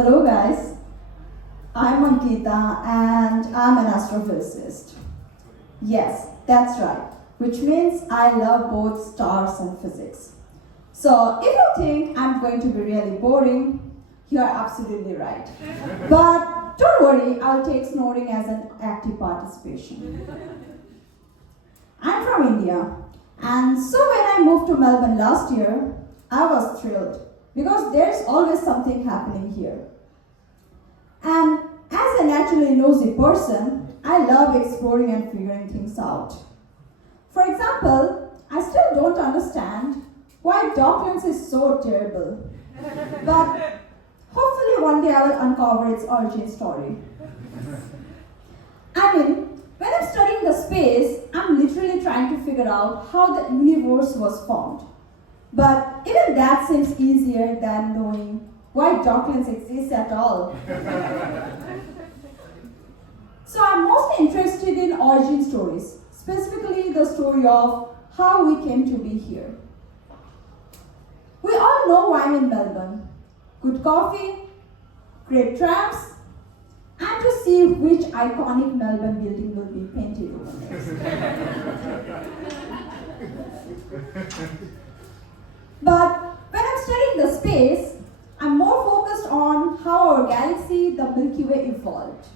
Hello guys, I'm Ankita and I'm an astrophysicist. Yes, that's right, which means I love both stars and physics. So if you think I'm going to be really boring, you're absolutely right. But don't worry, I'll take snoring as an active participation. I'm from India, and so when I moved to Melbourne last year, I was thrilled because there's always something happening here. And as a naturally nosy person, I love exploring and figuring things out. For example, I still don't understand why Docklands is so terrible. But hopefully one day I will uncover its origin story. I mean, when I'm studying the space, I'm literally trying to figure out how the universe was formed. But even that seems easier than knowing why Docklands exists at all. So I'm mostly interested in origin stories, specifically the story of how we came to be here. We all know why I'm in Melbourne. Good coffee, great trams, and to see which iconic Melbourne building will be painted over next. But when I'm studying the space, I'm more focused on how our galaxy, the Milky Way, evolved.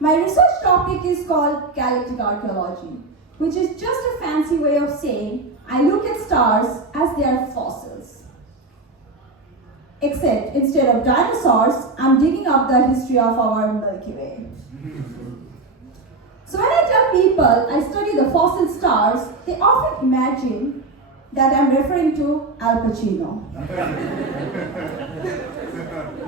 My research topic is called Galactic Archaeology, which is just a fancy way of saying I look at stars as they are fossils. Except instead of dinosaurs, I'm digging up the history of our Milky Way. So when I tell people I study the fossil stars, they often imagine that I'm referring to Al Pacino.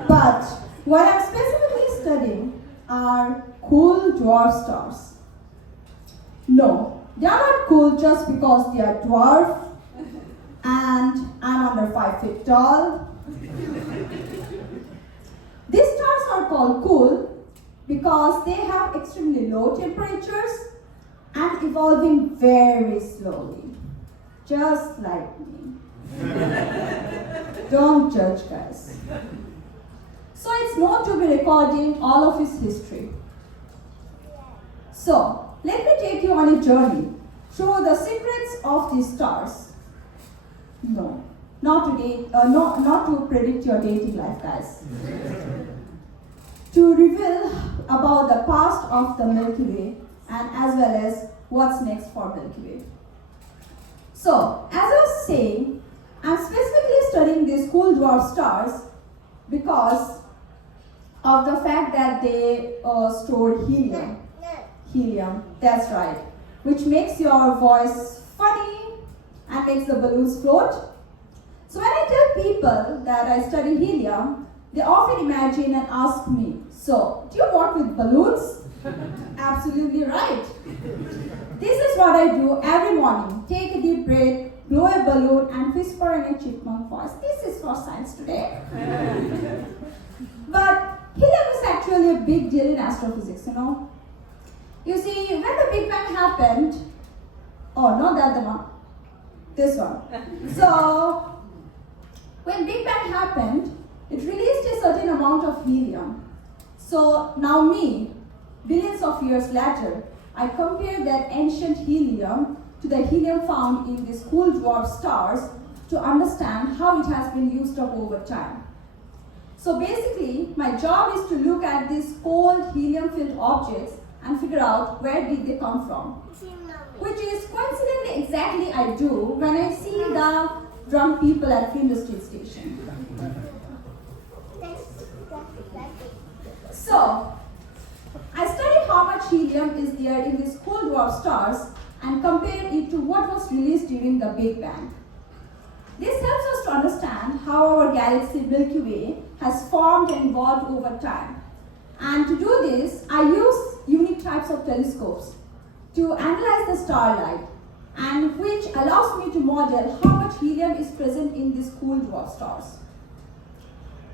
But what I'm specifically studying are cool dwarf stars. No, they are not cool just because they are dwarf and I'm under 5 feet tall. These stars are called cool because they have extremely low temperatures and evolving very slowly, just like me. Don't judge, guys. So it's known to be recording all of its history. So let me take you on a journey through the secrets of these stars. No, not to predict your dating life, guys. To reveal about the past of the Milky Way and as well as what's next for Milky Way. So, as I was saying, I'm specifically studying these cool dwarf stars because of the fact that they store helium. Helium, that's right, which makes your voice funny and makes the balloons float. So when I tell people that I study helium, they often imagine and ask me, so, do you work with balloons? Absolutely right. This is what I do every morning. Take a deep breath, blow a balloon, and whisper in a chipmunk voice. This is for science today. But helium is actually a big deal in astrophysics, you know. You see, when the Big Bang happened, oh, not that one, this one. So, when Big Bang happened, it released a certain amount of helium. So now me, billions of years later, I compare that ancient helium to the helium found in these cool dwarf stars to understand how it has been used up over time. So basically, my job is to look at these cold helium-filled objects and figure out where did they come from. Which is coincidentally exactly I do when I see the drunk people at Flinders Street Station. So, I study how much helium is there in these cool dwarf stars and compare it to what was released during the Big Bang. This helps us to understand how our galaxy Milky Way has formed and evolved over time. And to do this, I use unique types of telescopes to analyze the starlight, and which allows me to model how much helium is present in these cool dwarf stars.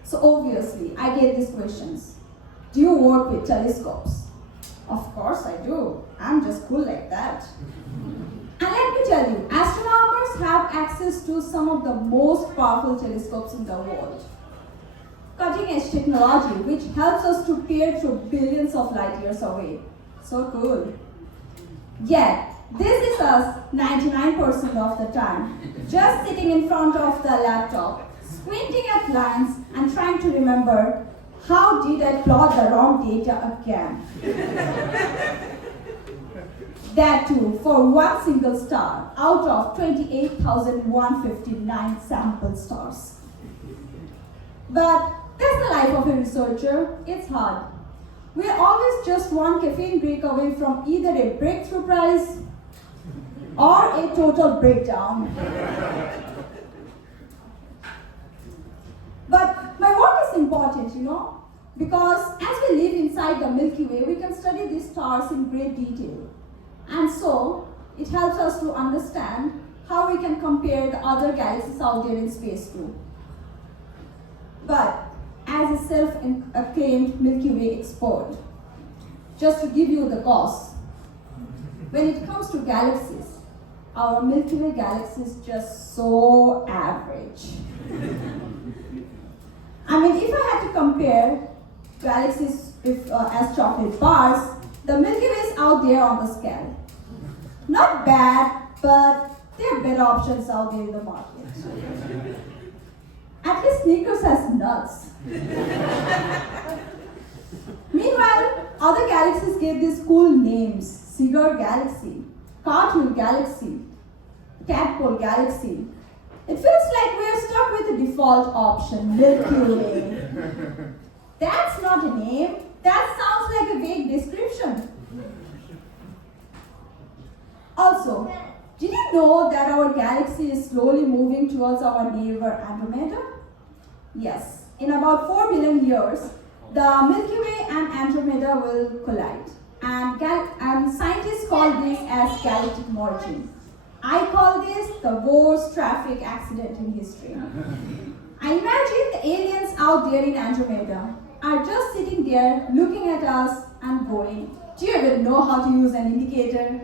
So obviously, I get these questions. Do you work with telescopes? Of course I do. I'm just cool like that. And let me tell you, astronomers have have access to some of the most powerful telescopes in the world. Cutting-edge technology which helps us to peer through billions of light years away. So cool. Yet, this is us 99% of the time, just sitting in front of the laptop, squinting at lines and trying to remember, how did I plot the wrong data again? That too, for one single star out of 28,159 sample stars. But that's the life of a researcher. It's hard. We're always just one caffeine break away from either a breakthrough prize or a total breakdown. But my work is important, because as we live inside the Milky Way, we can study these stars in great detail. And so, it helps us to understand how we can compare the other galaxies out there in space too. But as a self-acclaimed Milky Way expert, just to give you the goss, when it comes to galaxies, our Milky Way galaxy is just so average. I mean, if I had to compare galaxies as chocolate bars, the Milky Way is out there on the scale. Not bad, but there are better options out there in the market. At least Snickers has nuts. Meanwhile, other galaxies get these cool names: Cigar Galaxy, Cartoon Galaxy, Tadpole Galaxy. It feels like we are stuck with the default option, Milky Way. That's not a name. That sounds like a vague description. Also, did you know that our galaxy is slowly moving towards our neighbor Andromeda? Yes, in about 4 billion years, the Milky Way and Andromeda will collide. And scientists call this as galactic merging. I call this the worst traffic accident in history. I imagine the aliens out there in Andromeda are just sitting there looking at us and going, do you even know how to use an indicator?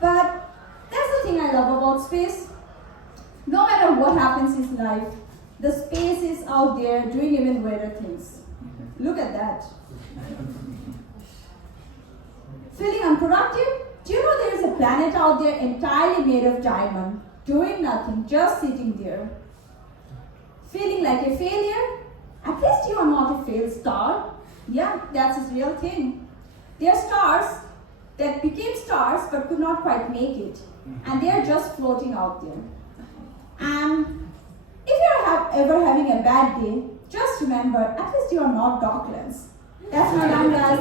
But that's the thing I love about space. No matter what happens in life, the space is out there doing even weirder things. Look at that. Feeling unproductive? Do you know there is a planet out there entirely made of diamond, doing nothing, just sitting there? Feeling like a failure? At least you are not a failed star. Yeah, that's a real thing. There are stars that became stars but could not quite make it. And they are just floating out there. And if you're ever having a bad day, just remember, at least you are not Docklands. That's my line, guys.